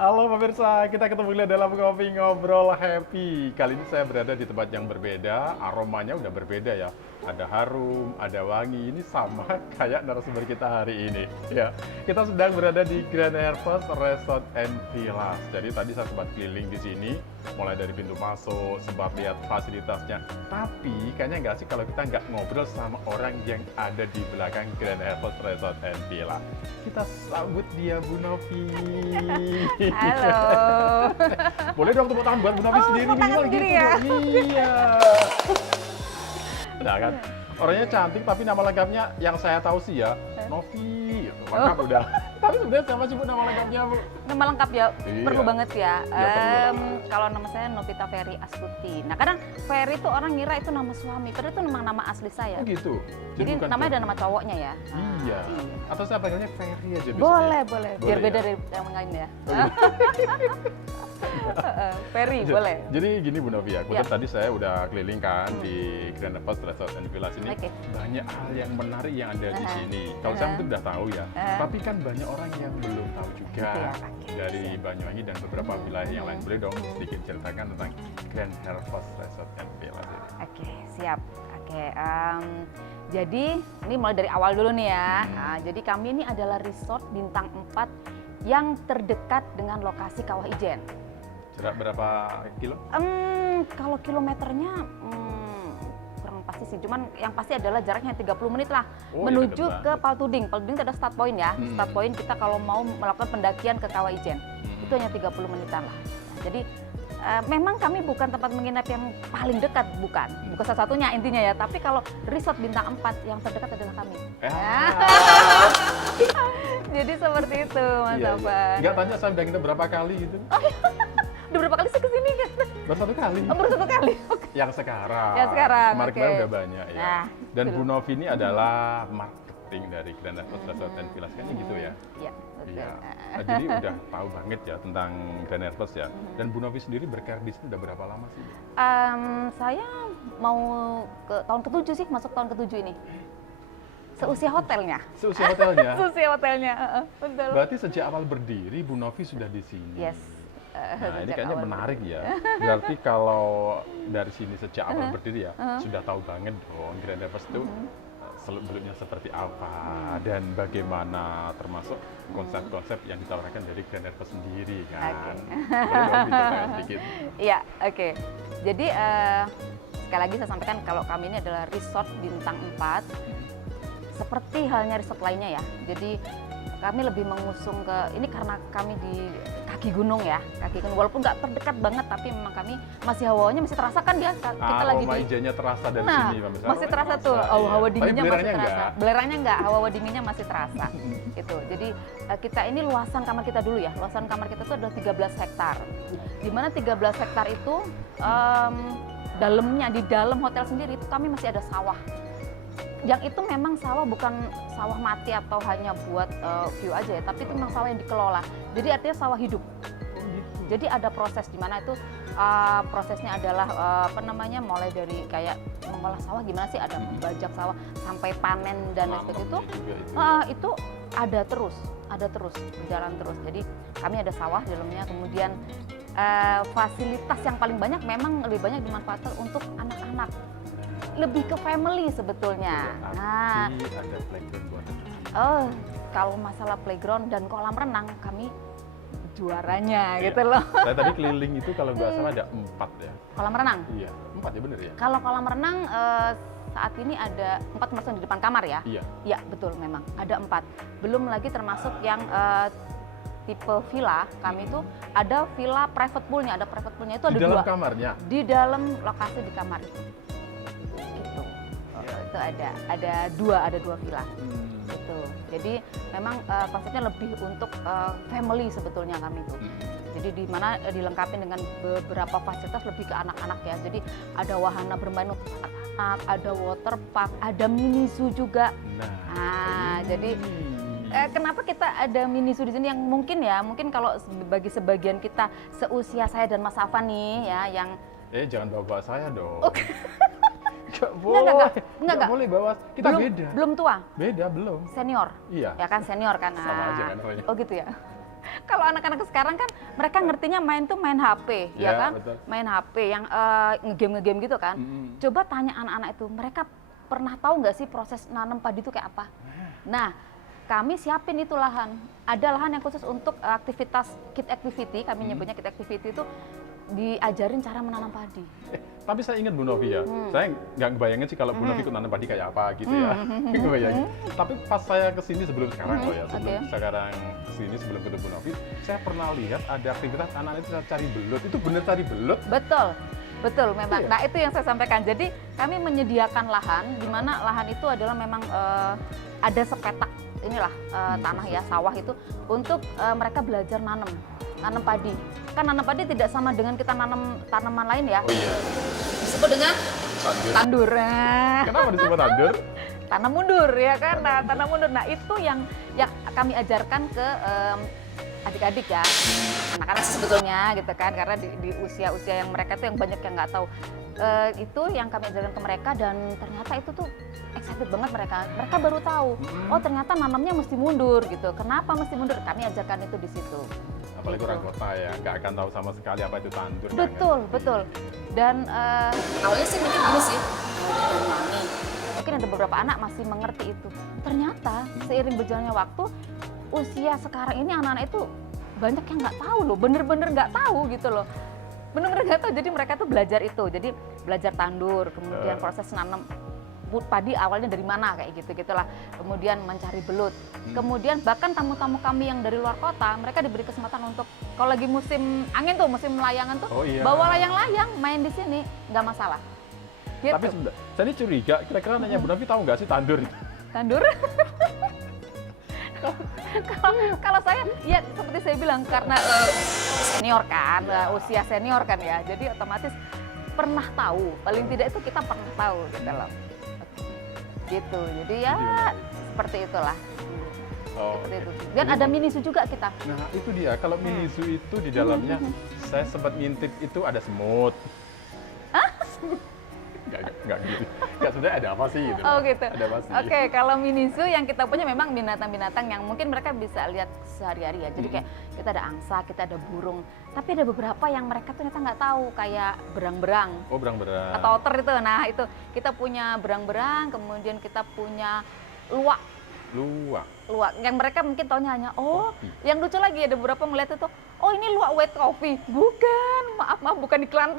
Halo pemirsa, kita ketemu lagi dalam Ngopi Ngobrol Happy. Kali ini saya berada di tempat yang berbeda, aromanya udah berbeda ya. Ada harum, ada wangi, ini sama kayak narasumber kita hari ini. Ya, kita sedang berada di Grand Herpes Resort and Villas. Jadi tadi saya sempat keliling di sini, mulai dari pintu masuk, sempat lihat fasilitasnya. Tapi kayaknya nggak sih kalau kita nggak ngobrol sama orang yang ada di belakang Grand Herpes Resort and Villas. Kita sambut dia, Bu Novi. Halo. Boleh dong tepuk tangan buat Bu Novi sendiri tepuk tangan minimal sendiri gitu ya? dong. Iya. Nah kan, orangnya cantik tapi nama lengkapnya yang saya tahu sih ya, Novi. Gitu. Lengkap udah. Tapi sebenarnya sama sih Bu nama lengkapnya Bu. Nama lengkap ya, Iya. perlu banget ya. Iya, perlu. Kalau nama saya Novita Ferry Astuti. Nah kadang Ferry itu orang ngira itu nama suami, padahal itu memang nama asli saya. Oh gitu. Jadi bukan namanya ada Ferry. nama cowoknya ya. Iya. Iya. Atau saya panggilnya Ferry aja biasanya. Boleh, boleh. Biar Boleh beda ya? dari yang lain ya. Oh, gitu. Ferry, boleh. Jadi gini Bu Novi ya, kebetulan Ya. tadi saya udah keliling kan di Grand Herpes Resort and Villas ini. Oke. Banyak hal yang menarik yang ada di Aha. sini. Kalau saya mungkin udah tahu ya, Aha. tapi kan banyak orang yang belum tahu juga Gitu ya, oke. dari Banyuwangi dan beberapa wilayah yang lain. Boleh dong sedikit ceritakan tentang Grand Herpes Resort and Villas ini? Oke, siap. Oke, jadi ini mulai dari awal dulu nih ya. Nah, jadi kami ini adalah resort bintang 4 yang terdekat dengan lokasi Kawah Ijen. Jarak berapa kilo? Kalau kilometernya kurang pasti sih, cuman yang pasti adalah jaraknya 30 menit lah Oh, ya menuju deket ke banget. Paltuding. Paltuding itu ada start point ya. Start point kita kalau mau melakukan pendakian ke Kawah Ijen. Itu hanya 30 menitan lah. Jadi memang kami bukan tempat menginap yang paling dekat, bukan salah satunya intinya ya. Tapi kalau resort bintang 4 yang terdekat adalah kami. Jadi seperti itu, Mas Iya, iya. Afan. Nggak tanya saya udah nginep berapa kali gitu? Udah berapa kali sih kesini kan? Baru satu kali. Oh, baru satu kali. Oke. Yang sekarang. Yang sekarang, Kemarin-kemarin oke. udah banyak ya. Nah, Dan betul. Bu Novi ini adalah marketing dari Grand Herpes Resort and Villas kan gitu ya. Iya, betul. Iya. Nah, jadi udah tahu banget ya tentang Grand Herpes ya. Dan Bu Novi sendiri berkarir di sini udah berapa lama sih? Bu? Saya mau ke tahun ke-7 sih, masuk tahun ke-7 ini. Seusia hotelnya. Seusia hotelnya. Seusia hotelnya, betul. Berarti sejak awal berdiri Bu Novi sudah di sini. Yes. Nah, ini sejak kayaknya awal. menarik ya. Berarti kalau dari sini sejak awal berdiri ya, sudah tahu banget dong Grand Herpes itu seluk-beluknya seperti apa dan bagaimana, termasuk konsep-konsep yang ditawarkan dari Grand Herpes sendiri kan. Oke. Boleh dong diceritakan sedikit. Iya, oke. Jadi sekali lagi saya sampaikan kalau kami ini adalah resort bintang 4. Seperti halnya resort lainnya ya. Jadi kami lebih mengusung ke ini karena kami di kaki gunung ya, kaki gunung. Walaupun nggak terdekat banget, tapi memang kami masih hawanya masih terasa kan ya. Kita lagi Aroma di hijaunya terasa dari Nah, sini, Pak. masih terasa tuh. Iya. Hawa Tapi dinginnya masih belerangnya terasa. enggak? Belerangnya enggak, hawa dinginnya masih terasa. Gitu. Jadi kita ini luasan kamar kita dulu ya. Luasan kamar kita itu adalah 13 hektar. Di mana 13 hektar itu dalamnya di dalam hotel sendiri itu kami masih ada sawah. Yang itu memang sawah bukan sawah mati atau hanya buat view aja ya, tapi itu memang sawah yang dikelola. Jadi artinya sawah hidup. Jadi ada proses di mana itu prosesnya adalah mulai dari kayak mengolah sawah gimana sih, ada membajak sawah sampai panen dan lain sebagainya Nanamnya juga itu ada terus berjalan terus. Jadi kami ada sawah di dalamnya, kemudian fasilitas yang paling banyak memang lebih banyak dimanfaatkan untuk anak-anak, lebih ke family sebetulnya. Nah, ada playground buat anak-anak. oh kalau masalah playground dan kolam renang kami juaranya gitu loh. Saya tadi keliling itu kalau nggak salah ada 4 ya. Kolam renang. Iya, 4 ya bener ya? Kalau kolam renang saat ini ada 4 termasuk di depan kamar ya. Iya. Iya betul, memang ada 4. Belum lagi termasuk yang tipe villa. Kami itu ada villa private poolnya. Ada private poolnya itu ada Di dalam 2 kamarnya? di dalam lokasi di kamar itu. Gitu. Itu ada 2 villa. Gitu. Jadi memang konsepnya lebih untuk family sebetulnya kami itu. Jadi di mana dilengkapi dengan beberapa fasilitas lebih ke anak-anak ya. Jadi ada wahana bermain untuk anak-anak, ada water park, ada mini zoo juga. Nah, jadi kenapa kita ada mini zoo di sini yang mungkin kalau bagi sebagian kita seusia saya dan Mas Afan nih ya yang jangan bawa saya dong. Oke. Nggak boleh. Enggak. boleh bawa. Kita belum, beda. Belum tua, Beda belum. senior. Iya. Ya kan senior kan. Sama aja kan, Roy. Oh gitu ya. kalau anak-anak sekarang kan mereka ngertinya main tuh main HP, ya kan? Betul. Main HP yang ngegame gitu kan. Coba tanya anak-anak itu, mereka pernah tahu nggak sih proses nanam padi itu kayak apa? Nah, kami siapin itu lahan. Ada lahan yang khusus untuk aktivitas kid activity, kami nyebutnya kid activity itu diajarin cara menanam padi. Tapi saya ingat Bu Novi ya, saya nggak kebayangin sih kalau Bu Novi ikut nanam padi kayak apa gitu ya. Nggak kebayangin. Tapi pas saya kesini sebelum sekarang loh ya, sebelum sekarang kesini sebelum ketemu Bu Novi, saya pernah lihat ada aktivitas anak itu cari belut. Itu bener cari belut? Betul, betul memang. Iya. Nah itu yang saya sampaikan. Jadi kami menyediakan lahan, di mana lahan itu adalah memang ada sepetak inilah tanah ya, sawah itu untuk mereka belajar nanam padi. Kan nanam padi tidak sama dengan kita nanam tanaman lain ya. Oh iya. Disebut dengan tandur. Kenapa disebut tandur? Tanam mundur ya kan. Nah, tanam mundur. Nah, itu yang kami ajarkan ke adik-adik ya. Anak-anak sebetulnya gitu kan, karena di usia-usia yang mereka tuh yang banyak yang nggak tahu. Itu yang kami ajarkan ke mereka dan ternyata itu tuh excited banget mereka. Mereka baru tahu, oh ternyata nanamnya mesti mundur gitu. Kenapa mesti mundur? Kami ajarkan itu di situ. Apalagi orang kota ya, nggak akan tahu sama sekali apa itu tandur. Betul, betul. Dan awalnya sih mungkin gini sih, Banyuwangi. Mungkin ada beberapa anak masih mengerti itu. Ternyata seiring berjalannya waktu, usia sekarang ini anak-anak itu banyak yang nggak tahu loh, bener-bener nggak tahu gitu loh. Bener-bener nggak tahu, jadi mereka tuh belajar itu. Jadi belajar tandur, kemudian proses nanam padi awalnya dari mana kayak gitu-gitulah. Kemudian mencari belut. Kemudian bahkan tamu-tamu kami yang dari luar kota, mereka diberi kesempatan untuk kalau lagi musim angin tuh, musim layangan tuh, bawa layang-layang main di sini, nggak masalah. Gitu. Tapi sebentar, saya ini curiga, kira-kira nanya Bu Novi tahu nggak sih tandur? Tandur? Kalau saya, ya seperti saya bilang, karena senior kan, usia senior kan ya, jadi otomatis pernah tahu, paling tidak itu kita pernah tahu gitu loh. Gitu, jadi ya seperti itulah. Seperti itu. Dan ada minisu juga kita. Nah itu dia, kalau minisu itu di dalamnya, saya sempat ngintip itu ada semut. Nggak gitu. Nggak, sebenarnya ada apa sih gitu. Oh gitu. Ada apa sih? Oke, kalau minisu yang kita punya memang binatang-binatang yang mungkin mereka bisa lihat sehari-hari ya. Jadi kayak kita ada angsa, kita ada burung. Tapi ada beberapa yang mereka ternyata nggak tahu, kayak berang-berang. Oh, berang-berang. Atau otter itu. Nah itu, kita punya berang-berang, kemudian kita punya luwak. Luwak. Yang mereka mungkin taunya hanya, yang lucu lagi ada beberapa melihat itu, oh ini luwak white coffee. Bukan, maaf bukan iklan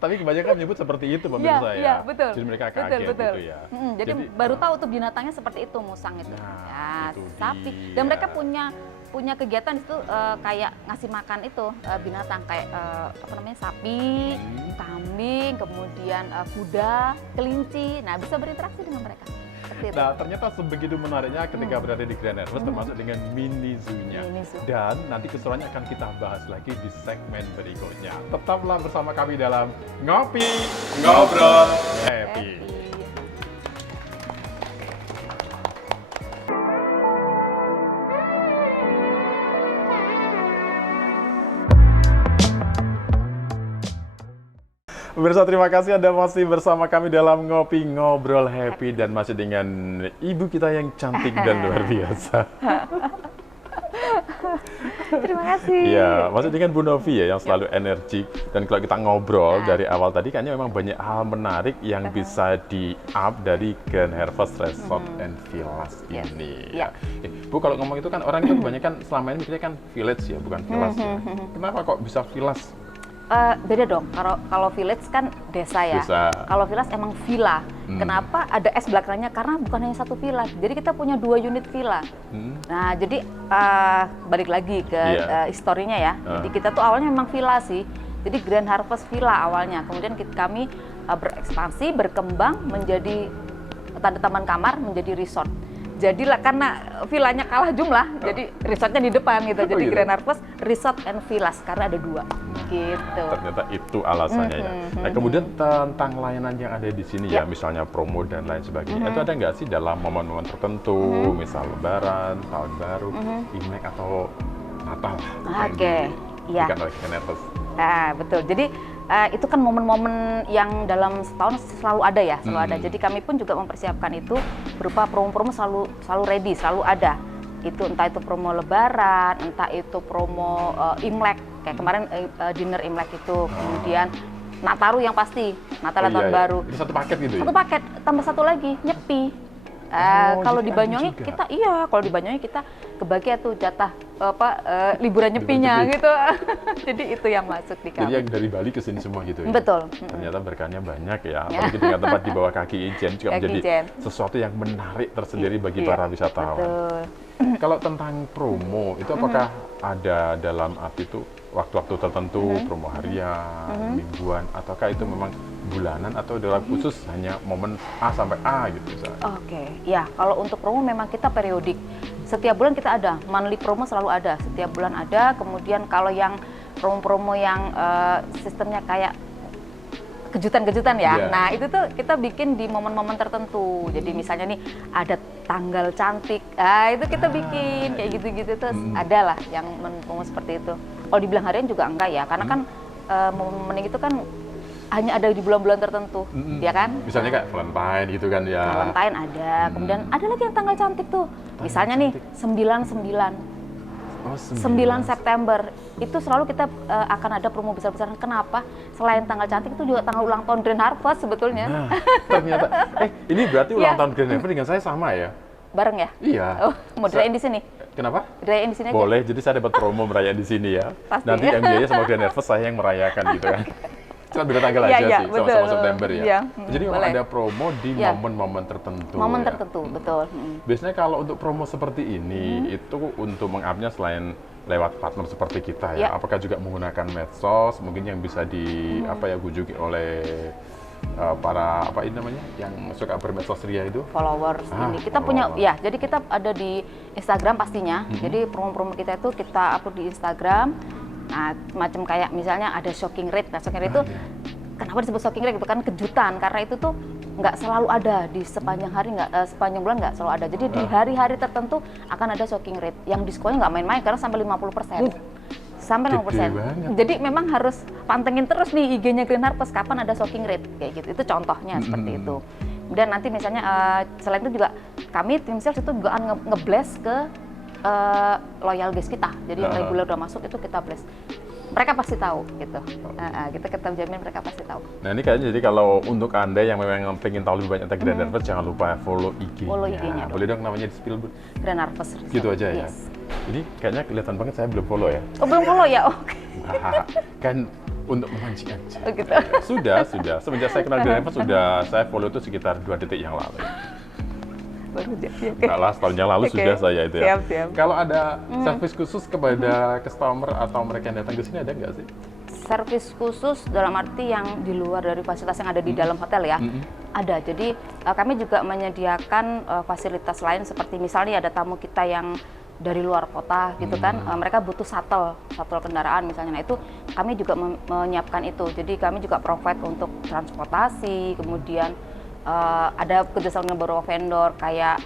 tapi kebanyakan menyebut seperti itu pemirsa ya. Iya, betul. Jadi mereka kaget betul. gitu ya. Jadi baru tahu tuh binatangnya seperti itu, musang itu. Nah, itu sapi. dia. Dan mereka punya kegiatan itu kayak ngasih makan itu binatang kayak apa namanya, sapi, kambing, kemudian kuda, kelinci. Nah, bisa berinteraksi dengan mereka. Nah, ternyata sebegitu menariknya ketika berada di Grand Harvest, termasuk dengan mini zoo-nya. Dan nanti keseruannya akan kita bahas lagi di segmen berikutnya. Tetaplah bersama kami dalam Ngopi Ngobrol Happy. Pemirsa, terima kasih Anda masih bersama kami dalam Ngopi Ngobrol Happy dan masih dengan ibu kita yang cantik dan luar biasa. Terima kasih. Iya, masih dengan Bu Novi ya yang selalu energik, dan kalau kita ngobrol dari awal tadi kayaknya memang banyak hal menarik yang bisa di-up dari Grand Harvest Resort and Villas ini. Ya. Bu, kalau ngomong itu kan orang itu kebanyakan selama ini mikirnya kan village ya, bukan villas ya. Kenapa kok bisa villas? Beda dong, kalau village kan desa ya. Kalau villas emang villa. Kenapa ada S belakangnya? Karena bukan hanya satu villa. Jadi kita punya 2 unit villa. Nah, jadi balik lagi ke historinya ya. Jadi kita tuh awalnya memang villa sih. Jadi Grand Harvest Villa awalnya. Kemudian kami berekspansi, berkembang menjadi tanda taman kamar, menjadi resort. Jadilah karena villanya kalah jumlah, jadi resortnya di depan gitu. Jadi Grand Harvest Resort and Villas karena ada 2 gitu. Ternyata itu alasannya ya. Nah, kemudian tentang layanan yang ada di sini ya, misalnya promo dan lain sebagainya. Itu ada nggak sih dalam momen-momen tertentu, misal Lebaran, Tahun Baru, Imlek atau Natal? Oke, iya. Oleh Grand Harvest. Nah, betul. Jadi itu kan momen-momen yang dalam setahun selalu ada ya, selalu ada. Jadi kami pun juga mempersiapkan itu berupa promo-promo selalu ready, selalu ada. Itu entah itu promo Lebaran, entah itu promo Imlek, kayak kemarin dinner Imlek itu, kemudian Nataru yang pasti, Natal dan Tahun Baru. Ini satu paket gitu ya? Satu paket, tambah satu lagi, Nyepi. Kalau di Banyuwangi kita, kalau di Banyuwangi kita kebagi tuh jatah liburan nyepinya gitu. Jadi itu yang masuk di kami. Jadi yang dari Bali ke sini semua gitu ya? Betul. Ternyata berkahnya banyak ya. Apalagi dengan tempat di bawah kaki Ijen juga menjadi sesuatu yang menarik tersendiri bagi para wisatawan. Betul. Kalau tentang promo, itu apakah ada dalam arti itu waktu-waktu tertentu, promo harian, mingguan, ataukah itu memang bulanan atau dalam khusus hanya momen A sampai A gitu misalnya? Oke, ya kalau untuk promo memang kita periodik. Setiap bulan kita ada, monthly promo selalu ada, setiap bulan ada. Kemudian kalau yang promo-promo yang sistemnya kayak kejutan-kejutan ya, nah itu tuh kita bikin di momen-momen tertentu. Jadi misalnya nih ada tanggal cantik, itu kita bikin kayak gitu-gitu terus ada lah yang promo seperti itu. Kalau dibilang harian juga enggak ya, karena kan momen itu kan hanya ada di bulan-bulan tertentu, ya kan? Misalnya kayak Valentine gitu kan ya. Valentine ada, kemudian ada lagi yang tanggal cantik tuh. Misalnya nih 99. Oh, 9 September itu selalu kita akan ada promo besar-besaran. Kenapa? Selain tanggal cantik itu juga tanggal ulang tahun Grand Harvest sebetulnya. Nah, ternyata ini berarti ulang tahun Grand Harvest dengan saya sama ya? Bareng ya? Iya. Oh, mau dirayain di sini? Kenapa? Dirayain di sini aja? Boleh, jadi saya dapat promo merayain di sini ya. Pasti Nanti ya? yang biaya sama Grand Harvest saya yang merayakan gitu kan. Cuma beda tanggal aja sih, sama-sama September ya. Iya, Jadi memang boleh. ada promo di momen-momen tertentu. Momen ya. tertentu, betul. Biasanya kalau untuk promo seperti ini, itu untuk meng-up-nya selain lewat partner seperti kita ya, apakah juga menggunakan medsos, mungkin yang bisa gujuki oleh para yang suka bermedsos ria itu? Followers ini. Kita punya, jadi kita ada di Instagram pastinya. Jadi promo-promo kita itu kita upload di Instagram. Nah, macam kayak misalnya ada shocking rate. Nah, shocking rate itu kenapa disebut shocking rate? Itu kan kejutan, karena itu tuh nggak selalu ada di sepanjang hari, sepanjang bulan nggak selalu ada. Jadi di hari-hari tertentu akan ada shocking rate yang diskonnya nggak main-main karena sampai 50%. Sampai 50%. Jadi memang harus pantengin terus nih IG-nya Grand Harvest kapan ada shocking rate kayak gitu. Itu contohnya seperti itu. Dan nanti misalnya selain itu juga kami tim sales itu juga nge-blast ke loyal guest kita. Jadi yang reguler udah masuk itu kita blast. Mereka pasti tahu gitu. Kita jamin mereka pasti tahu. Nah ini kayaknya jadi kalau untuk Anda yang memang pengen tahu lebih banyak tentang Grand Harvest, jangan lupa follow IG-nya. Follow IG-nya. Boleh dong namanya di spill, Bu? Grand Harvest. Gitu aja ya? Ini kayaknya kelihatan banget saya belum follow ya? Oh belum follow ya? Oke. Kan untuk memancing aja. Oh gitu. Sudah. Semenjak saya kenal Grand Harvest, sudah saya follow itu sekitar 2 detik yang lalu. Baru jadi. Enggak lah, setahun yang lalu sudah saya itu ya. Siap. Kalau ada servis khusus kepada customer atau mereka yang datang ke sini ada nggak sih? Servis khusus dalam arti yang di luar dari fasilitas yang ada di dalam hotel ya? Ada. Jadi kami juga menyediakan fasilitas lain seperti misalnya ada tamu kita yang dari luar kota gitu kan, mereka butuh shuttle kendaraan misalnya. Nah itu kami juga menyiapkan itu. Jadi kami juga provide untuk transportasi, kemudian ada kerjasama dengan beberapa vendor kayak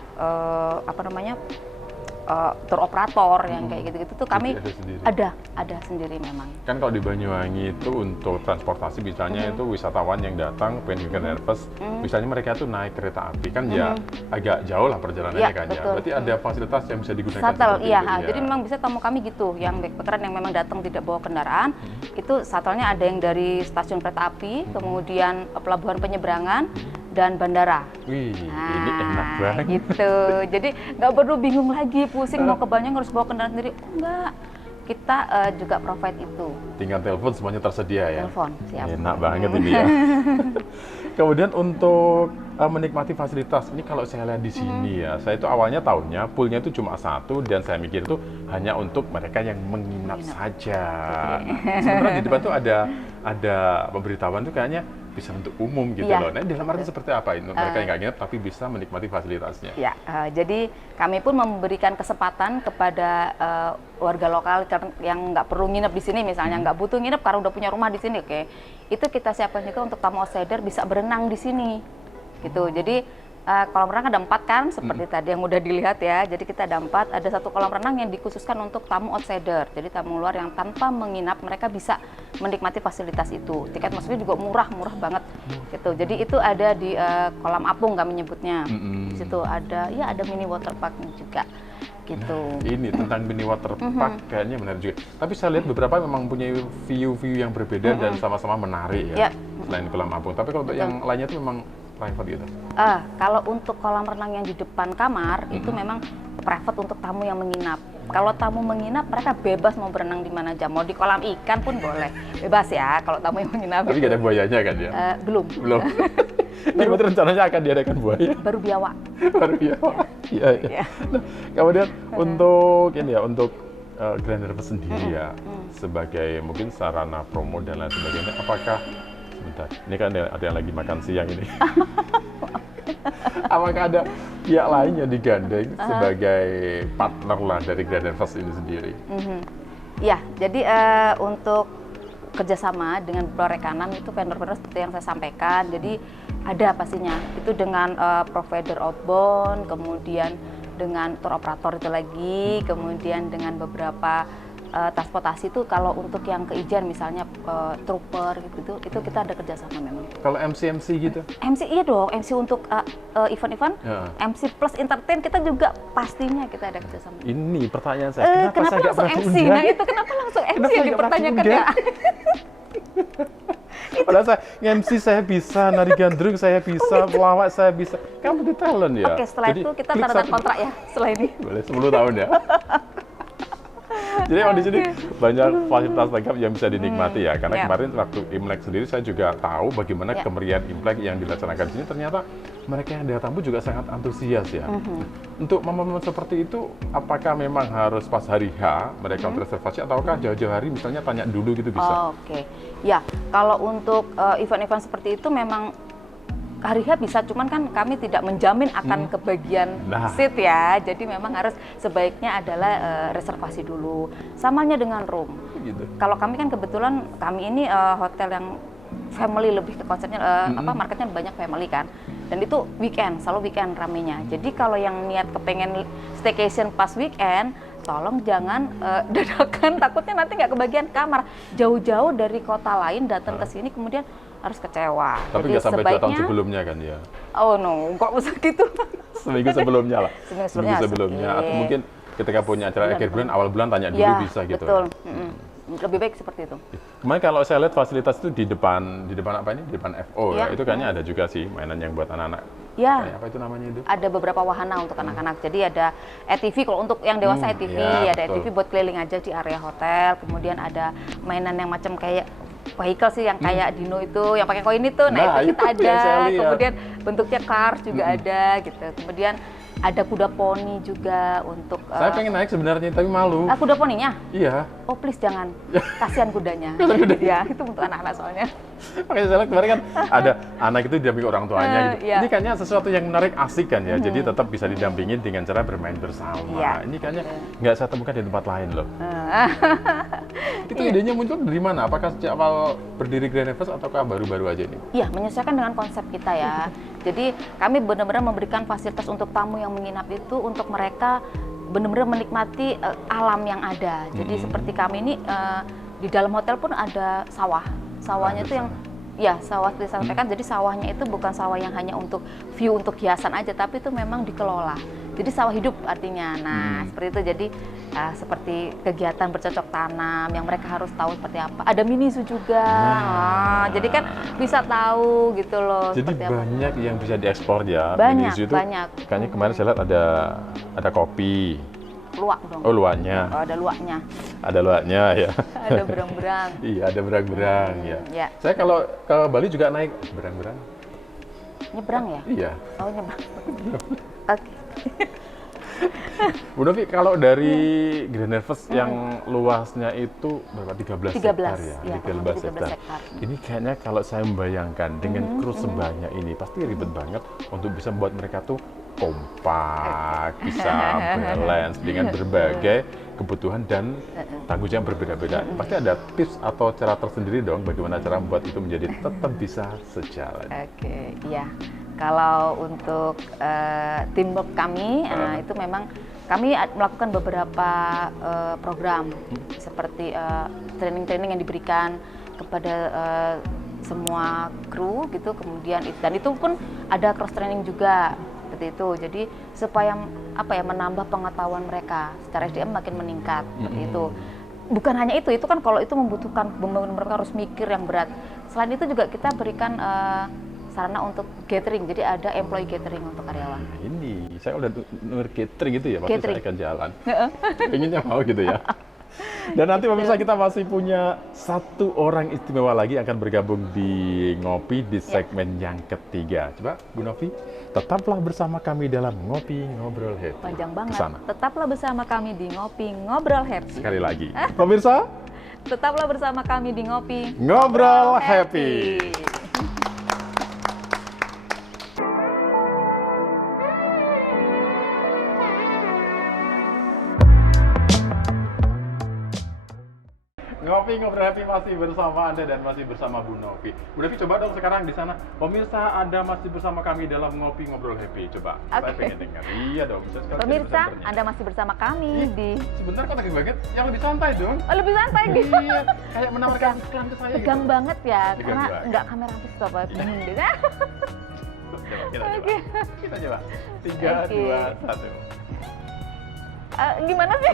tour operator yang kayak gitu-gitu tuh kami ada sendiri memang. Kan kalau di Banyuwangi itu untuk transportasi misalnya itu wisatawan yang datang pengen Grand Harvest, misalnya mereka tuh naik kereta api kan ya agak jauh lah perjalanannya kan ya. Berarti ada fasilitas yang bisa digunakan. Shuttle, iya. Jadi memang bisa tamu kami gitu, yang backpackeran yang memang datang tidak bawa kendaraan, itu shuttle-nya ada yang dari stasiun kereta api, kemudian pelabuhan penyeberangan dan bandara. Wih, ini enak banget. Gitu. Jadi nggak perlu bingung lagi, pusing mau ke Banyuwangi harus bawa kendaraan sendiri. Enggak. Kita juga provide itu. Tinggal telepon semuanya tersedia ya. Telepon, siap. Enak banget ini ya. Kemudian untuk menikmati fasilitas ini kalau saya lihat di sini ya, saya itu awalnya tahunnya poolnya itu cuma 1 dan saya mikir itu hanya untuk mereka yang menginap saja. Nah, sebenarnya di depan tuh ada pemberitahuan tuh kayaknya bisa untuk umum gitu loh. Nah, dalam arti seperti apa itu? Mereka yang nggak nginep tapi bisa menikmati fasilitasnya. Ya, jadi kami pun memberikan kesempatan kepada warga lokal yang nggak perlu nginep di sini, misalnya nggak butuh nginep karena udah punya rumah di sini, itu kita siapkan juga untuk tamu outsider bisa berenang di sini, gitu. Jadi kolam renang ada 4 kan, seperti tadi yang udah dilihat ya. Jadi kita ada 4, ada 1 kolam renang yang dikhususkan untuk tamu outsider. Jadi tamu luar yang tanpa menginap, mereka bisa menikmati fasilitas itu. Tiket masuknya juga murah banget, gitu. Jadi itu ada di kolam apung kami nyebutnya. Di situ ada mini water park juga. gitu. Ini tentang mini water park kayaknya menarik juga. Tapi saya lihat beberapa memang punya view-view yang berbeda dan sama-sama menarik ya. Selain kolam apung. Tapi kalau untuk yang lainnya itu memang private gitu. Kalau untuk kolam renang yang di depan kamar itu memang private untuk tamu yang menginap. Kalau tamu menginap, mereka bebas mau berenang di mana aja. Mau di kolam ikan pun boleh, bebas ya. Kalau tamu yang menginap. Tapi nggak ada buayanya kan ya? Belum. Baru rencananya akan diadakan buaya. Baru biawak. Baru biawak. Iya. Nah, kemudian untuk ini ya, untuk Grand Harvest sendiri ya, sebagai mungkin sarana promo dan lain sebagainya, apakah sebentar, ini kan ada yang lagi makan siang ini. Apakah ada pihak lain yang digandeng sebagai partner lah dari Grand Harvest ini sendiri? Ya, jadi untuk kerjasama dengan perikanan itu vendor-vendor seperti yang saya sampaikan. Jadi ada pastinya itu dengan provider outbound, kemudian dengan tour operator itu lagi, kemudian dengan beberapa transportasi itu. Kalau untuk yang ke Ijen misalnya trooper gitu, itu kita ada kerjasama memang. Kalau MC gitu? MC iya dong, MC untuk event-event, MC plus entertain kita juga pastinya kita ada kerjasama. Ini pertanyaan saya, kenapa saya langsung MC? Nah itu kenapa langsung MC yang dipertanyakan ya? Padahal saya MC saya bisa, nari gandrung saya bisa, pelawak saya bisa. Kamu di talent ya? Oke, setelah itu kita tanda tangan kontrak ya setelah ini. Boleh 10 tahun ya. Jadi emang di sini banyak fasilitas lengkap yang bisa dinikmati ya. Karena kemarin waktu Imlek sendiri saya juga tahu bagaimana kemeriahan Imlek yang dilaksanakan di sini. Ternyata mereka yang datang pun juga sangat antusias ya. Untuk momen-momen seperti itu, apakah memang harus pas hari H mereka untuk reservasi ataukah jauh-jauh hari misalnya tanya dulu gitu bisa? Oke. Ya, kalau untuk event-event seperti itu memang hari H bisa, cuman kan kami tidak menjamin akan kebagian seat ya. Jadi memang harus sebaiknya adalah reservasi dulu. Samanya dengan room. Gitu. Kalau kami kan kebetulan kami ini hotel yang family, lebih ke konsepnya marketnya banyak family kan. Dan itu weekend, selalu weekend ramenya. Jadi kalau yang niat kepengen staycation pas weekend, tolong jangan dadakan, takutnya nanti nggak kebagian kamar. Jauh-jauh dari kota lain datang ke sini kemudian harus kecewa. Tapi nggak sampai 2 tahun sebelumnya kan ya? Oh no, kok usah gitu. Seminggu sebelumnya lah. Seminggu sebelumnya. Atau mungkin ketika punya acara akhir bulan, awal bulan tanya dulu bisa gitu. Betul. Lebih baik seperti itu. Kemarin kalau saya lihat fasilitas itu di depan apa ini? Di depan FO ya. Itu kayaknya ada juga sih mainan yang buat anak-anak. Ya. Apa itu namanya itu? Ada beberapa wahana untuk anak-anak. Jadi ada ATV, kalau untuk yang dewasa ATV, ada ATV buat keliling aja di area hotel. Kemudian ada mainan yang macam kayak vehicle sih yang kayak Dino itu, yang pakai koin itu. Nah itu kita ada. Kemudian bentuknya cars juga ada gitu. Kemudian ada kuda poni juga untuk. Saya pengen naik sebenarnya tapi malu. Kuda poninya? Iya. Oh please jangan, kasihan kudanya. Ya itu untuk anak-anak soalnya. Makanya saya lihat kemarin kan ada anak itu didampingi orang tuanya gitu. Ini kayaknya sesuatu yang menarik, asik kan ya. Jadi tetap bisa didampingin dengan cara bermain bersama. Ini kayaknya nggak saya temukan di tempat lain loh. Itu idenya muncul dari mana? Apakah sejak awal berdiri Grand Harvest ataukah baru-baru aja ini? Iya, menyesuaikan dengan konsep kita ya. Jadi kami benar-benar memberikan fasilitas untuk tamu yang menginap itu untuk mereka benar-benar menikmati alam yang ada. Jadi seperti kami ini di dalam hotel pun ada sawah. Sawahnya itu yang sawah seperti saya sampaikan. Jadi sawahnya itu bukan sawah yang hanya untuk view, untuk hiasan aja, tapi itu memang dikelola. Jadi sawah hidup artinya. Nah, seperti itu. Jadi seperti kegiatan bercocok tanam yang mereka harus tahu seperti apa. Ada mini zoo juga. Jadi kan bisa tahu gitu loh. Jadi banyak yang bisa dieksplor ya. Banyak, mini zoo itu banyak. Kayaknya kemarin saya lihat ada kopi. Luwak dong. Oh, luwaknya. Oh, ada luwaknya. Ada luwaknya ya. Ada berang-berang. Iya, ada berang-berang ya. Saya kalau ke Bali juga naik berang-berang. Nyebrang ya? Iya. Oh, nyebrang. Oke. Bu Novi, kalau dari Grand Harvest yang luasnya itu berapa? 13 hektar ya? 13 hektar. Ini kayaknya kalau saya membayangkan dengan kru sebanyak ini pasti ribet banget untuk bisa membuat mereka tuh kompak, bisa balance dengan berbagai kebutuhan dan tanggung jawab berbeda-beda. Pasti ada tips atau cara tersendiri dong bagaimana cara membuat itu menjadi tetap bisa sejalan. Oke, iya. Kalau untuk teamwork kami, itu memang kami melakukan beberapa program seperti training-training yang diberikan kepada semua kru gitu, kemudian dan itu pun ada cross training juga seperti itu. Jadi supaya menambah pengetahuan mereka secara SDM makin meningkat seperti itu. Bukan hanya itu kan kalau itu membutuhkan mereka harus mikir yang berat. Selain itu juga kita berikan sarana untuk gathering, jadi ada employee gathering untuk karyawan. Ini saya udah denger catering gitu ya, pasti saya akan jalan. Pengennya mau gitu ya. Dan nanti pemirsa kita masih punya satu orang istimewa lagi akan bergabung di Ngopi di segmen yang ketiga. Coba Bu Novi, tetaplah bersama kami dalam Ngopi Ngobrol Happy. Panjang banget. Kesana. Tetaplah bersama kami di Ngopi Ngobrol Happy. Sekali lagi. Pemirsa, tetaplah bersama kami di Ngopi Ngobrol Happy. Ngopi Ngobrol Happy masih bersama Anda dan masih bersama Bu Novi. Bu Novi, coba dong sekarang di sana. Pemirsa, Anda masih bersama kami dalam Ngopi Ngobrol Happy. Coba, saya pengen dengar. Iya dong. Pemirsa, Anda masih bersama kami di... Sebentar kok lagi banget. Yang lebih santai dong. Oh, lebih santai gitu. Iya, kayak menawarkan iklan ke saya tegang gitu. banget ya, Tegang karena banget. nggak kamera stop bingung deh. Coba, kita coba. 3, 2, 1. Gimana sih?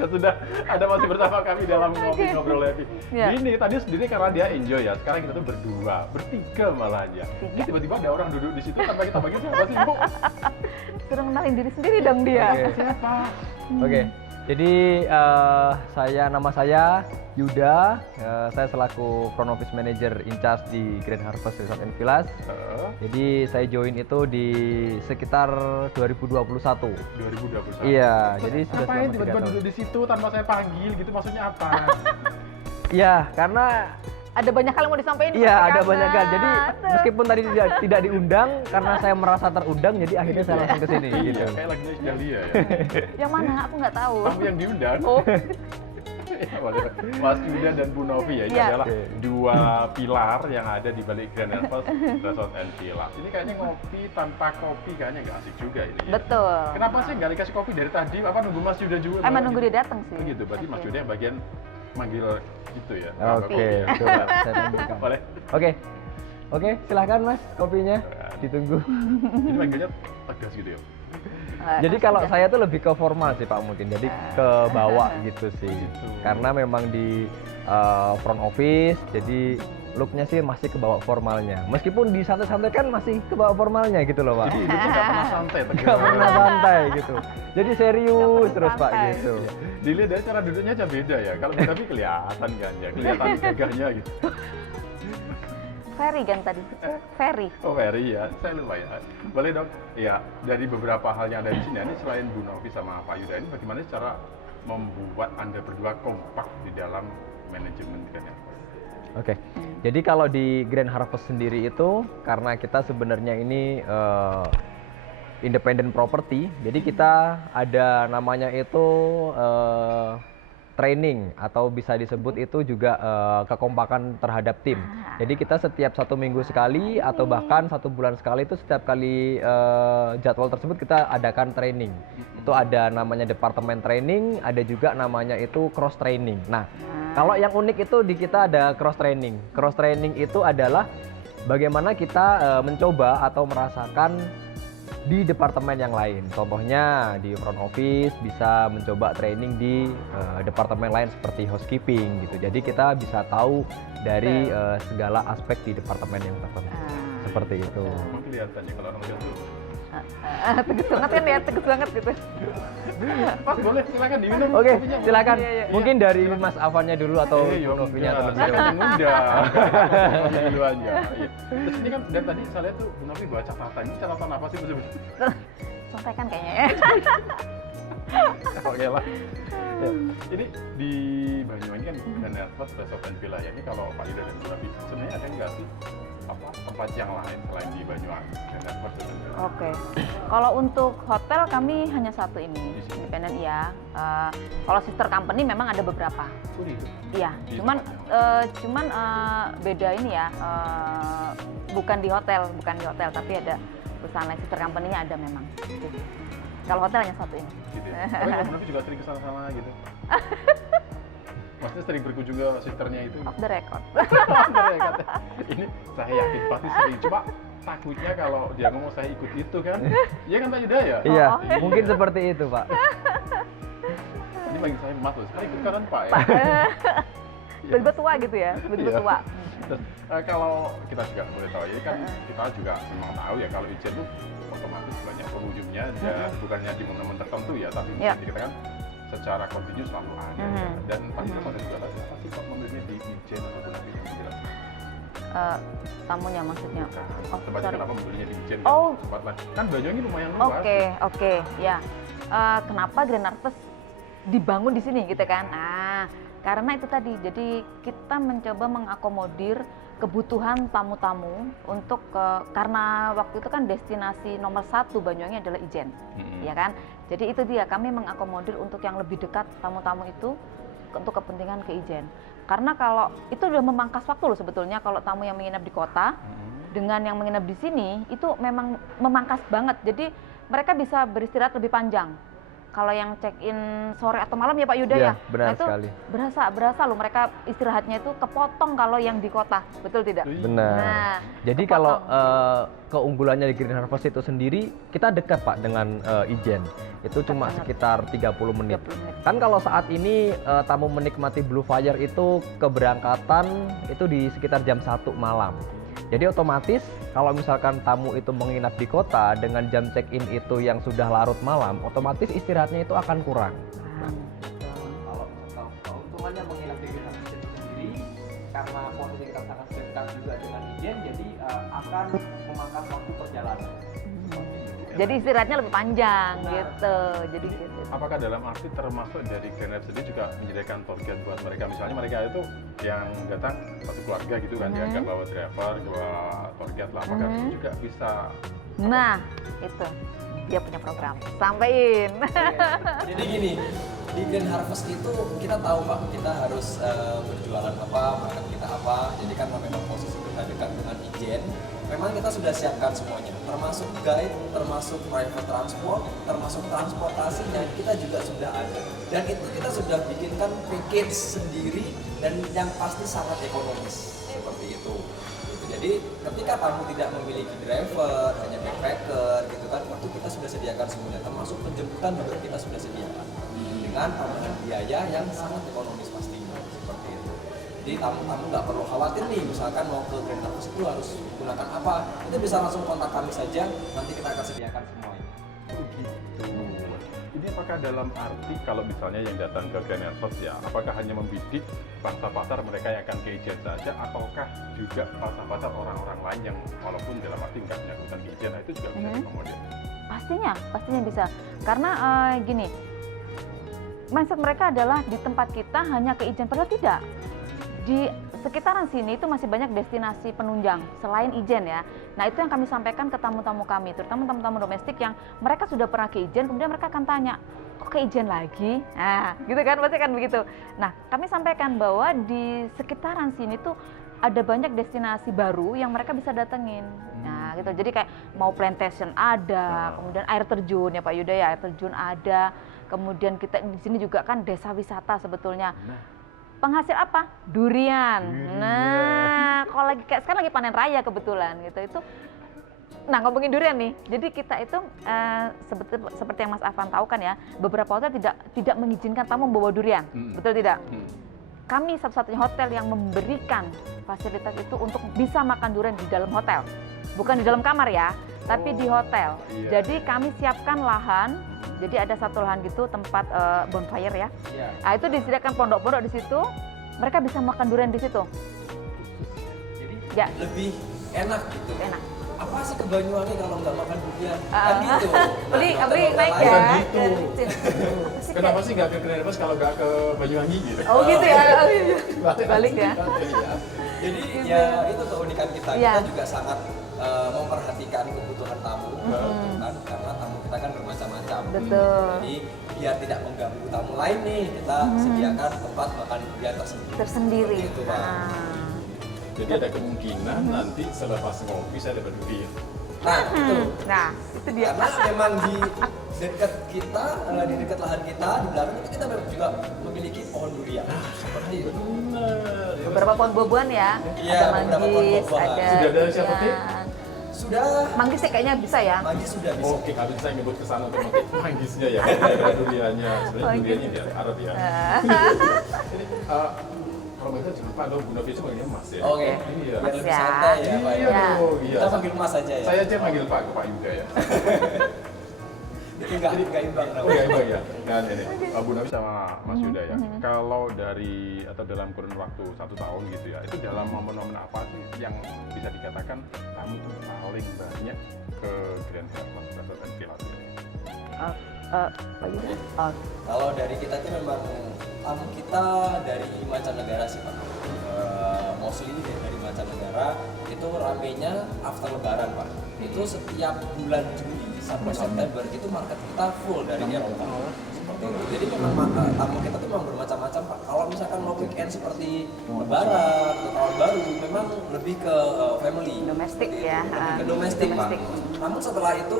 Ya sudah, Anda masih bersama kami dalam Ngopi Ngobrol Happy. Ya. Ini tadi sendiri karena dia enjoy ya, sekarang kita tuh berdua, bertiga malahnya. Ini tiba-tiba ada orang duduk di situ tanpa kita bagi siapa sih, Bu? Suruh kenalin diri sendiri dong dia. Oke. Siapa? Oke, jadi nama saya Yuda, saya selaku Front Office Manager in charge di Grand Harvest Resort and Villas. Jadi saya join itu di sekitar 2021. 2021. Iya, jadi sudah Ngapain selama 3 tiba-tiba tahun. duduk di situ tanpa saya panggil gitu, maksudnya apa? Iya, karena Ada banyak hal yang mau disampaikan. iya Pak ada Kakak. banyak hal. Jadi meskipun tadi tidak diundang, karena saya merasa terundang, jadi akhirnya saya langsung ke sini gitu. Iya, kayak lagunya Dahlia ya. Yang mana? Aku nggak tahu. Kamu yang diundang. Oh, Iya, boleh. Mas Yuda dan Bu Novi ya, ini Iya. adalah dua pilar yang ada di balik Grand Harvest Resort and Villas. Ini kayaknya ngopi tanpa kopi kayaknya nggak asik juga ini. Ya. betul. Kenapa sih nggak dikasih kopi dari tadi? Apa nunggu Mas Yuda juga? Emang Gitu? nunggu dia datang sih. Oh gitu, berarti Mas Oke. Yuda yang bagian manggil gitu ya? Oke, Kopi ya. coba saya tunjukkan. Boleh? Oke, silahkan Mas kopinya, ditunggu. Ini manggilnya tegas gitu ya? Jadi kalau saya tuh lebih ke formal sih Pak mungkin, jadi ke bawah gitu sih. Gitu. Karena memang di front office, jadi looknya sih masih ke bawah formalnya. Meskipun di santai-santai kan masih ke bawah formalnya gitu loh Pak. Jadi hidupnya nggak pernah santai, tegas. Nggak pernah santai gitu. Jadi serius Nggak terus pernah Pak santai. gitu. Dilihat dari cara duduknya aja beda ya. Kalau Bu Novi kelihatan kan ya, kelihatan gagahnya gitu. Ferry kan tadi. Ferry. Oh Ferry ya, saya lupa ya. Boleh dong. Ya, dari beberapa hal yang ada di sini, ini selain Bu Novi sama Pak Yuda, ini bagaimana cara membuat Anda berdua kompak di dalam manajemen Grand Harvest? Oke, jadi kalau di Grand Harvest sendiri itu karena kita sebenarnya ini independent property, jadi kita ada namanya itu training atau bisa disebut itu juga kekompakan terhadap tim. Jadi kita setiap 1 minggu sekali atau bahkan 1 bulan sekali itu setiap kali jadwal tersebut kita adakan training. Itu ada namanya departemen training, ada juga namanya itu cross training. Nah, kalau yang unik itu di kita ada cross training. Cross training itu adalah bagaimana kita mencoba atau merasakan di departemen yang lain. Contohnya di front office bisa mencoba training di departemen lain seperti housekeeping gitu. Jadi kita bisa tahu dari segala aspek di departemen yang tertentu. Seperti itu. Emang kelihatannya kalau orang lihat tuh. Tegas banget kan ya, tegas banget gitu. Mas boleh silakan diminum. Oke, kopinya. silakan. Iya. Mungkin dari Mas Avannya dulu atau Ya Bu Novinya udah, terlebih saya dahulu. kan yang undang. Kopi dulu aja. Iya. Terus ini kan dari tadi saya lihat tuh Bu Novi bawa catatan. Ini catatan apa sih betul-betul? Contekan kayaknya ya. Oke lah. Ya, ini di Banyuwangi kan Grand Harvest Resort and Villa ya. Ini kalau Pak Yuda dan Bu Novi sebenarnya ada nggak sih tempat yang lain selain di Banyuwangi Grand Harvest Resort and Villa? Oke. Kalau untuk hotel kami hanya satu ini, independen ya. Kalau sister company memang ada beberapa. Oh, gitu. Iya, Di cuman tempatnya. beda ini ya. Bukan di hotel, tapi ada perusahaan lain sister company-nya ada memang. Gitu. Kalau hotel hanya satu ini. Gitu ya. Tapi Bu Novi juga sering kesana-sana gitu. Maksudnya sering berkunjung ke sisternya itu. Off the record. Ini saya yakin pasti sering. Coba takutnya kalau dia ngomong saya ikut itu kan. Iya kan Pak Yuda ya? Iya, Oh. mungkin seperti itu Pak. Ini bagi saya emas loh, saya ikut kan Pak ya? Tiba-tiba tua gitu ya, tiba-tiba Iya. tua. Terus, kalau kita juga boleh tahu, ini kan kita juga memang tahu ya kalau ijen itu otomatis banyak pengunjungnya dan bukannya di momen-momen tertentu ya, tapi Iya. mungkin kita kan secara kontinu selalu ada ya. Dan Pak Yuda pada juga tanya, apa sih Pak membelinya di ijen ataupun nanti yang dijelaskan? Tamunya maksudnya. Oh, Tempatnya sorry. kenapa membelinya di ijen? Oh. Tempat lain. Kan Banyuwangi lumayan luas. Oke, ya. Kenapa Grand Harvest dibangun di sini gitu kan? Nah, karena itu tadi. Jadi kita mencoba mengakomodir kebutuhan tamu-tamu untuk karena waktu itu kan destinasi nomor 1 Banyuwangi adalah Ijen, ya kan? Jadi itu dia, kami mengakomodir untuk yang lebih dekat tamu-tamu itu untuk kepentingan ke Ijen. Karena kalau itu udah memangkas waktu loh sebetulnya kalau tamu yang menginap di kota dengan yang menginap di sini itu memang memangkas banget. Jadi mereka bisa beristirahat lebih panjang. Kalau yang check-in sore atau malam ya Pak Yuda Iya, ya, benar itu sekali. berasa loh mereka istirahatnya itu kepotong kalau yang di kota, betul tidak? Benar. Nah, Jadi kepotong. kalau keunggulannya di Green Harvest itu sendiri, kita dekat Pak dengan Ijen. Itu cuma banget. sekitar 30 menit. 30 menit. Kan kalau saat ini tamu menikmati Blue Fire itu keberangkatan itu di sekitar jam 1 malam. Jadi otomatis kalau misalkan tamu itu menginap di kota dengan jam check-in itu yang sudah larut malam, otomatis istirahatnya itu akan kurang. Kalau keuntungannya menginap di Green Harvest itu sendiri, karena posisi kita sangat dekat juga dengan Ijen, jadi akan memangkas waktu perjalanan. Jadi istirahatnya lebih panjang Nah. gitu. Jadi gitu. Apakah dalam arti termasuk dari Grand Harvest sendiri juga menyediakan tour guide buat mereka? Misalnya mereka itu yang datang satu keluarga gitu kan, ya nggak bawa driver, bawa tour guide lah. Apakah itu juga bisa? Nah, itu dia punya program. Sampein. Jadi gini, di Grand Harvest itu kita tahu Pak, kita harus berjualan apa, market kita apa. Jadi kan memang posisi kita dekat dengan Ijen, memang kita sudah siapkan semuanya, termasuk guide, termasuk private transport, termasuk transportasinya kita juga sudah ada. Dan itu kita sudah bikinkan package sendiri dan yang pasti sangat ekonomis seperti itu. Jadi ketika tamu tidak memiliki driver, hanya backpacker gitu kan, itu kita sudah sediakan semuanya, termasuk penjemputan juga kita sudah sediakan dengan tambahan biaya yang sangat ekonomis pastinya seperti itu. Jadi tamu-tamu nggak perlu khawatir nih, misalkan mau ke Grand Harvest itu harus menggunakan apa, itu bisa langsung kontak kami saja, nanti kita akan sediakan semuanya. Ini apakah dalam arti kalau misalnya yang datang ke Grand Harvest ya, apakah hanya membidik pangsa pasar mereka yang akan ke Ijen saja, ataukah juga pangsa pasar orang-orang lain yang walaupun dalam arti nggak menyangkutkan ke Ijen, nah itu juga bisa dikomodir? Pastinya bisa. Karena gini, mindset mereka adalah di tempat kita hanya ke Ijen, padahal tidak. Di sekitaran sini itu masih banyak destinasi penunjang selain Ijen ya. Nah itu yang kami sampaikan ke tamu-tamu kami, terutama tamu-tamu domestik yang mereka sudah pernah ke Ijen, kemudian mereka akan tanya, kok ke Ijen lagi? Nah gitu kan, pasti kan begitu. Nah kami sampaikan bahwa di sekitaran sini tuh ada banyak destinasi baru yang mereka bisa datengin. Nah gitu, jadi kayak mau plantation ada, kemudian air terjun ya Pak Yuda ya, air terjun ada. Kemudian kita di sini juga kan desa wisata sebetulnya. Penghasil apa? Durian. Nah, kalau lagi kayak sekarang lagi panen raya kebetulan gitu itu. Nah ngomongin durian nih, jadi kita itu seperti yang Mas Afan tahu kan ya, beberapa hotel tidak mengizinkan tamu membawa durian, betul tidak? Kami satu-satunya hotel yang memberikan fasilitas itu untuk bisa makan durian di dalam hotel, bukan di dalam kamar ya, tapi di hotel. Iya. Jadi kami siapkan lahan. Jadi ada satu lahan gitu tempat bonfire ya. Iya. Nah, itu disediakan pondok-pondok di situ. Mereka bisa makan durian di situ. Jadi Ya, lebih enak gitu. enak. Apa sih ke Banyuwangi kalau nggak makan durian? Kan gitu. Beli Nah, beli hotel-hotel naik lain ya. Bukan gitu. Pasti Kenapa kayak- sih nggak ke Grand Harvest kalau nggak ke Banyuwangi gitu? Oh gitu ya. Oh, iya. Balik ya. Jadi ya itu keunikan kita. Iya. Kita juga sangat memperhatikan kebutuhan tamu, kan? Karena tamu kita kan bermacam-macam. Betul. Jadi biar tidak mengganggu tamu lain nih, kita sediakan tempat makan durian tersendiri. Tersendiri. Seperti itu, Pak. Nah. Jadi ada kemungkinan nanti selepas ngopi saya dapat durian. Nah, itu. Nah, itu dia. Karena memang di dekat kita, di dekat lahan kita, di belakang itu kita juga memiliki pohon durian. Seperti itu. Benar. Beberapa pohon buah-buahan ya. Iya, Ada beberapa pohon manggis, buah-buahan. ada Sudah ada siapa, Tik? durian. Sudah. Manggis sih kayaknya bisa ya. Manggis sudah bisa. Oke, habis saya nyebut ke sana untuk motif manggisnya ya. Ada duriannya, sebenarnya duriannya dari Arab ya. Ini kalau nggak salah jangan Pak, Bu Novi itu manggilnya Mas ya. Oke. Iya. Biar lebih Ya. santai ya, Pak. Iya Ya. dong, iya. Kita panggil Mas aja ya. Saya aja manggil Pak ke Pak Yuda ya. Jadi nggak imbang Oh iya, iya, iya. Nah ini, Bu Nabi sama Mas Yuda ya. Kalau dari atau dalam kurun waktu 1 tahun gitu ya, itu dalam momen-momen apa sih yang bisa dikatakan kamu tuh paling banyak ke Grand Harvest Resort and Villas ya? Pak Yuda. Kalau dari kita tuh memang tamu kita dari mancanegara sih Pak. Mostly dari mancanegara itu ramenya after lebaran Pak. Itu setiap bulan Juli sampai September itu market kita full dari Eropa. Seperti itu. Jadi memang tamu kita tuh memang bermacam-macam Pak. Kalau misalkan mau weekend seperti lebaran atau tahun baru memang lebih ke family. Domestik ya. Lebih ke domestik Pak. Domestik. Namun setelah itu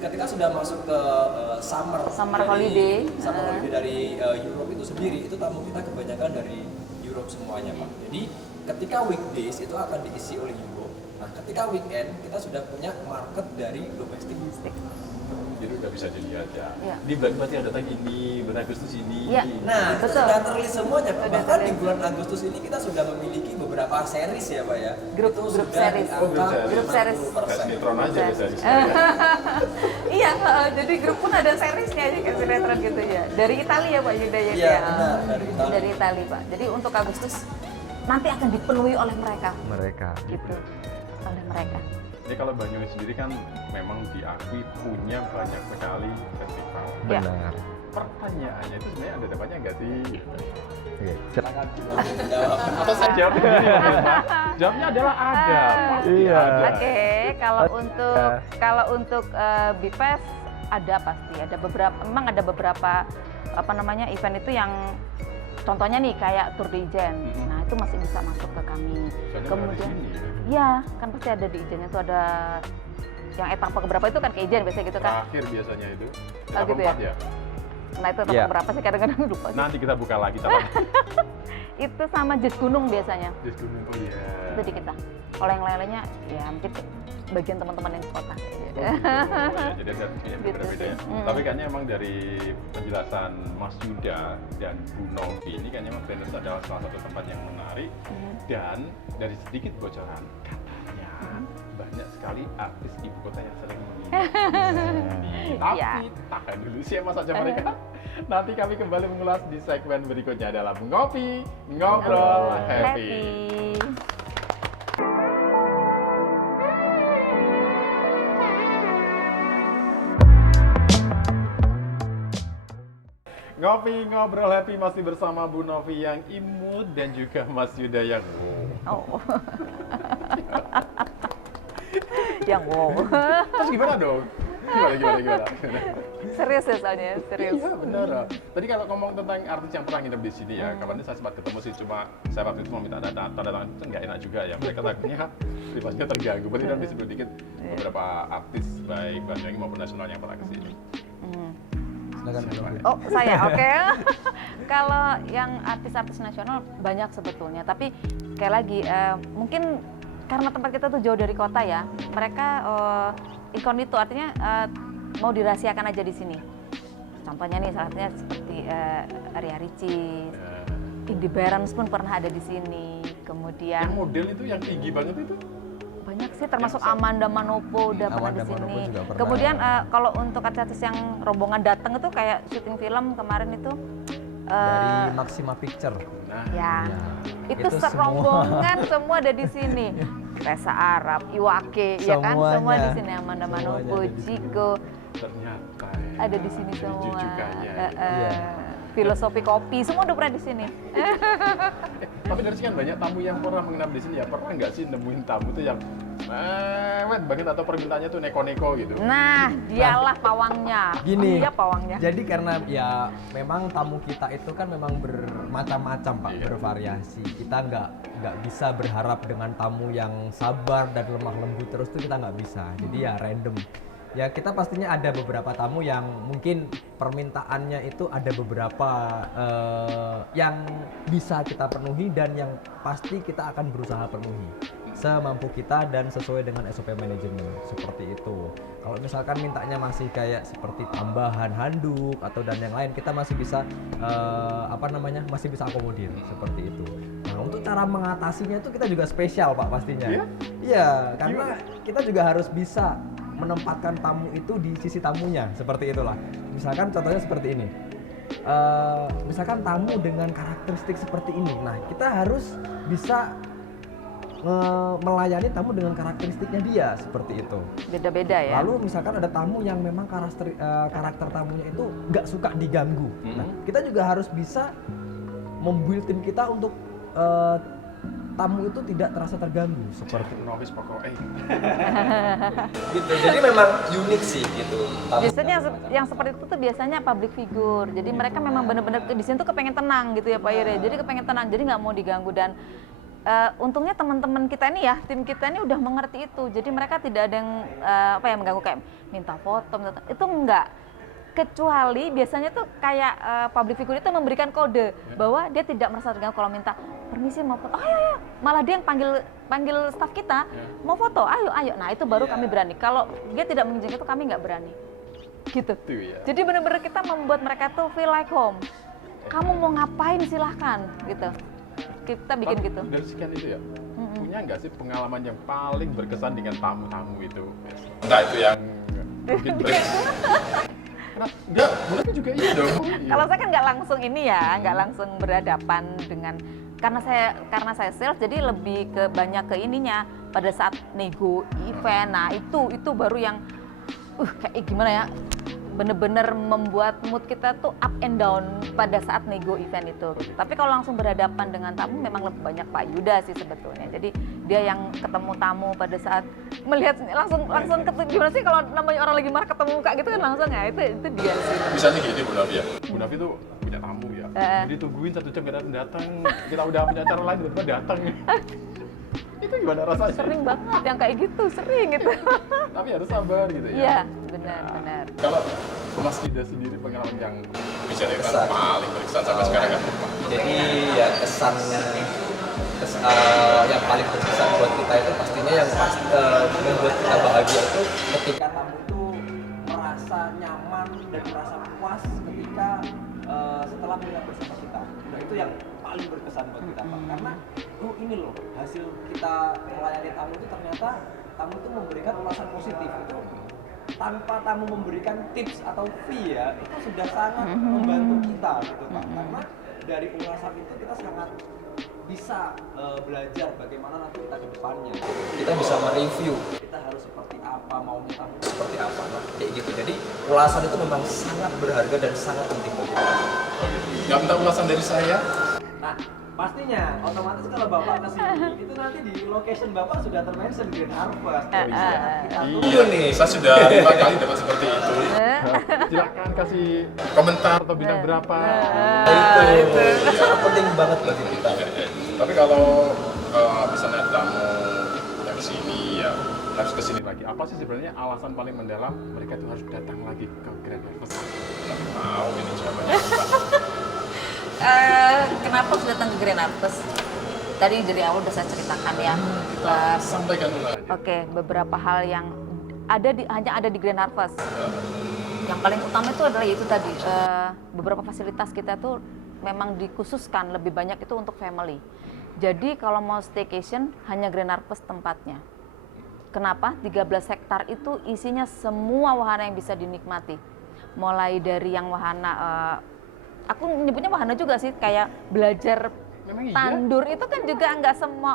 ketika sudah masuk ke Summer dari- holiday. summer holiday dari Europe itu sendiri, itu tamu kita kebanyakan dari Europe semuanya Pak. Jadi ketika weekdays itu akan diisi oleh Europe. Nah ketika weekend kita sudah punya market dari domestik. Jadi udah bisa dilihat ya. Iya. Di bulan berarti ada tag ini, bulan Agustus ini. Iya. Nah itu Betul. sudah terlis semuanya Pak. Sudah Bahkan di terlis. bulan Agustus ini kita sudah memiliki beberapa series ya Pak ya. Grup Itu series. sudah di Oh, grup angka series. Grup series. 60%. Kayak sinetron aja Bisa. biasa di sini. Iya, jadi grup pun ada seriesnya aja kayak sinetron gitu ya. Dari Italia ya Pak Yuda ya. Iya, ya. benar, dari Italia. Dari Italia Pak. Jadi untuk Agustus nanti akan dipenuhi oleh mereka gitu. Oleh mereka. Jadi kalau Banyuwangi sendiri kan memang diakui punya banyak sekali festival. Ya. Benar. Pertanyaannya itu sebenarnya ada dapatnya nggak sih? Oke. Silakan jawab. Atau saya jawab sendiri ya, Pak? Jawabnya adalah ada. Pasti Iya. ada. Oke, kalau untuk Bifest ada pasti ada beberapa, memang ada beberapa apa namanya event itu yang contohnya nih kayak Tour de Ijen. Mhm. Nah, itu masih bisa masuk ke kami. Soalnya Kemudian berada di sini, ya. iya, kan pasti ada di Ijennya tuh ada yang etapa keberapa itu kan ke Ijen biasanya gitu kan. Terakhir biasanya itu. Oh, Etapa gitu ya? 4 ya. Nah, itu etapa Iya. keberapa sih kadang-kadang lupa. Nanti kita buka lagi catatan. Itu sama Jes Gunung biasanya. Di gunung oh iya. Itu di kita. Kalau yang lain-lainnya ya mungkin bagian teman-teman yang di kota. Oh, gitu. Oh, ya, jadi ada yang Gitu berbeda-beda ya. sih. Hmm. Tapi kayaknya emang dari penjelasan Mas Yuda dan Bu Novi ini kayaknya emang Grand Harvest adalah salah satu tempat yang menarik. Dan dari sedikit bocoran katanya banyak sekali artis ibu kota yang sering menginap di sini. Tapi Iya. tahan dulu siapa saja mereka. Nanti kami kembali mengulas di segmen berikutnya dalam Ngopi Ngobrol Happy. Ngopi Ngobrol Happy masih bersama Bu Novi yang imut dan juga Mas Yuda yang Oh. Yang wow. Terus gimana dong? Gimana? Serius ya soalnya, serius. Iya benar. Tadi kalau ngomong tentang artis yang pernah nginep di sini ya, kapan saya sempat ketemu sih, cuma saya waktu itu mau minta tanda tangan itu nggak enak juga ya. Mereka takutnya privasinya terganggu. Berarti nanti sebut dikit beberapa artis baik Banyuwangi maupun nasional yang pernah kesini. Hmm. Silakan Bu Siapa? Novi. Oh, saya oke. Kalau yang artis-artis nasional banyak sebetulnya, tapi sekali lagi mungkin karena tempat kita tuh jauh dari kota ya, mereka incognito artinya mau dirahasiakan aja di sini. Contohnya nih salah satunya seperti Ria Ricis, Indy Barens pun pernah ada di sini. Kemudian Yang model itu yang tinggi banget itu? banyak sih termasuk Yang Amanda Manopo udah pernah Amanda di sini. Manopo juga pernah. Kemudian kalau untuk artis yang rombongan datang itu kayak syuting film kemarin itu Dari Maxima Picture. Nah, ya Ya, itu itu serombongan semua ada di sini. Reza Arab, Iwake, ya kan semua Semuanya. di sini. Amanda Semuanya Manopo, ada di sini. Chico ternyata ada di sini Ada semua. jujukannya. Iya. Filosofi kopi semua udah pernah di sini. Tapi dari sekian banyak tamu yang pernah menginap di sini ya, pernah nggak sih nemuin tamu tuh yang mewah banget atau permintaannya tuh neko-neko gitu? Nah, dialah pawangnya. Gini. Dia pawangnya. Jadi karena ya memang tamu kita itu kan memang bermacam-macam Pak, Iya. bervariasi. Kita nggak bisa berharap dengan tamu yang sabar dan lemah lembut terus tuh kita nggak bisa. Jadi ya random. Ya kita pastinya ada beberapa tamu yang mungkin permintaannya itu ada beberapa yang bisa kita penuhi dan yang pasti kita akan berusaha penuhi. semampu kita dan sesuai dengan SOP manajemen seperti itu. Kalau misalkan mintanya masih kayak seperti tambahan handuk atau dan yang lain, kita masih bisa masih bisa akomodir seperti itu. Nah, untuk cara mengatasinya itu kita juga spesial Pak pastinya. Iya, karena kita juga harus bisa menempatkan tamu itu di sisi tamunya seperti itulah. Misalkan contohnya seperti ini. Misalkan tamu dengan karakteristik seperti ini. Nah, kita harus bisa melayani tamu dengan karakteristiknya dia seperti itu. Beda-beda ya. Lalu misalkan ada tamu yang memang karakter tamunya itu nggak suka diganggu. Nah, kita juga harus bisa membuild tim kita untuk tamu itu tidak terasa terganggu seperti novis pokoknya. Gitu. Jadi memang unik sih gitu. Biasanya yang seperti itu tuh biasanya public figure. Jadi mereka memang benar-benar di sini tuh kepengen tenang gitu ya Pak Yure. Jadi kepengen tenang, jadi nggak mau diganggu dan untungnya teman-teman kita ini ya, tim kita ini udah mengerti itu. Jadi mereka tidak ada yang mengganggu kayak minta foto, itu enggak. Kecuali biasanya tuh kayak public figure itu memberikan kode bahwa dia tidak merasa terganggu kalau minta permisi mau foto. Ayo. Malah dia yang panggil staf kita, mau foto, ayo. Nah, itu baru kami berani. Kalau dia tidak mengizinkan itu kami nggak berani. Gitu. Jadi benar-benar kita membuat mereka tuh feel like home. Kamu mau ngapain silahkan gitu. Kita bikin gitu. Dari sekian itu ya, punya nggak sih pengalaman yang paling berkesan dengan tamu-tamu itu? Entah itu yang mungkin enggak, boleh juga iya dong. Kalau saya kan nggak langsung ini ya, nggak langsung berhadapan dengan karena saya sales, jadi lebih ke banyak ke ininya pada saat nego event. Nah itu baru yang kayak gimana ya, bener-bener membuat mood kita tuh up and down pada saat nego event itu. Tapi kalau langsung berhadapan dengan tamu memang lebih banyak Pak Yuda sih sebetulnya. Jadi dia yang ketemu tamu pada saat melihat langsung gimana sih kalau namanya orang lagi marah ketemu muka gitu kan langsung ya itu dia sih. Misalnya gini Bu Nafi ya, Bu Nafi tuh punya tamu ya, jadi tungguin 1 jam gak datang, kita udah punya acara lain tiba-tiba datang. Itu gimana rasanya? Sering banget yang kayak gitu, sering gitu. Tapi harus sabar gitu ya. Iya, benar. Kalau Mas Dida sendiri pengalaman yang bisa dikatakan paling berkesan sampai sekarang kan? Jadi ya kesan yang paling berkesan buat kita itu pastinya yang membuat kita bahagia itu ketika tamu itu merasa nyaman dan merasa puas ketika setelah menginap bersama kita. Nah itu yang paling berkesan buat kita Pak. Karena ini loh hasil kita melayani tamu itu ternyata tamu itu memberikan ulasan positif itu tanpa tamu memberikan tips atau fee ya itu sudah sangat membantu kita gitu Pak. Karena dari ulasan itu kita sangat bisa belajar bagaimana nanti kita ke depannya. Kita bisa mereview kita harus seperti apa, maunya tamu seperti apa, kayak gitu. Jadi ulasan itu memang sangat berharga dan sangat penting bagi kita. Nggak minta ulasan dari saya? Nah, pastinya otomatis kalau Bapak ke sini itu nanti di location Bapak sudah termention Green Harvest. Kita tunggu nih. Saya sudah 5 kali dapat seperti itu. Silakan kasih komentar atau bintang berapa. Itu sangat penting banget bagi kita. Tapi kalau misalnya ada tamu yang kesini ya harus kesini lagi. Apa sih sebenarnya alasan paling mendalam mereka itu harus datang lagi ke Grand Harvest? Tahu ini jawabannya. Kenapa harus datang ke Grand Harvest? Tadi dari awal udah saya ceritakan ya. Sampaikan dulu aja. Oke, beberapa hal yang hanya ada di Grand Harvest. Yang paling utama itu adalah itu tadi beberapa fasilitas kita tuh memang dikhususkan lebih banyak itu untuk family. Jadi kalau mau staycation hanya Grand Harvest tempatnya. Kenapa? 13 hektar itu isinya semua wahana yang bisa dinikmati. Mulai dari yang wahana aku nyebutnya wahana juga sih, kayak belajar tandur itu kan juga nggak semua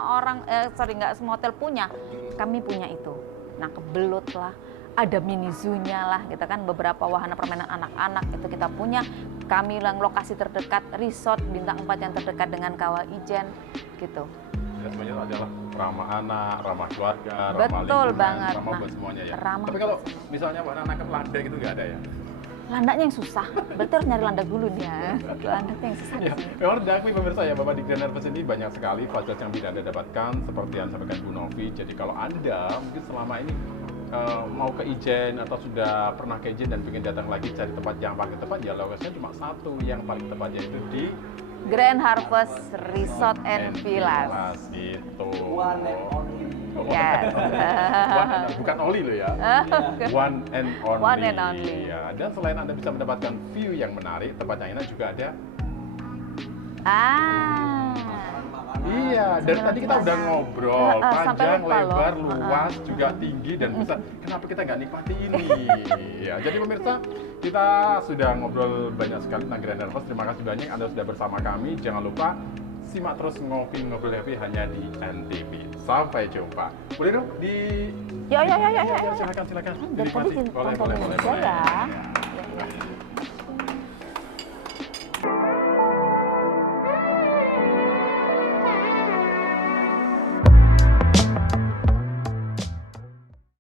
nggak semua hotel punya. Kami punya itu. Nah, kebelut lah, ada mini zoo-nya lah, gitu kan, beberapa wahana permainan anak-anak itu kita punya. Kami yang lokasi terdekat resort bintang 4 yang terdekat dengan Kawah Ijen gitu. Ya, semuanya adalah ramah anak, ramah keluarga, ramah Betul lingkungan, banget. ramah buat semuanya ya. Ramah Tapi kalau misalnya wahana anak landa gitu nggak ada ya? Landaknya yang susah, berarti harus nyari landak dulu dia. Landaknya yang susah Ya, sih. memang diakui pemirsa ya, Bapak di Grand Harvest ini banyak sekali fasilitas yang bisa Anda dapatkan seperti yang disampaikan Bu Novi. Jadi kalau Anda mungkin selama ini mau ke Ijen atau sudah pernah ke Ijen dan ingin datang lagi cari tempat yang paling tepat, ya lokasinya cuma satu yang paling tepat, yaitu di Grand Harvest Resort and Villas. Itu. One and only Yes. Bukan only lo ya. One and only. One and only. Ya, dan selain Anda bisa mendapatkan view yang menarik, tempat yang enak juga ada. Iya, dari tadi kita udah ngobrol panjang, lebar, luas, juga tinggi dan bisa. Kenapa kita nggak nikmati ini? Ya, jadi pemirsa, kita sudah ngobrol banyak sekali tentang Grand Harvest. Terima kasih banyak Anda sudah bersama kami. Jangan lupa simak terus Ngopi Ngobrol Happy hanya di NTV. Sampai jumpa. Boleh dong di. Ya. Silakan. Dari tadi Boleh. tonton aja ya.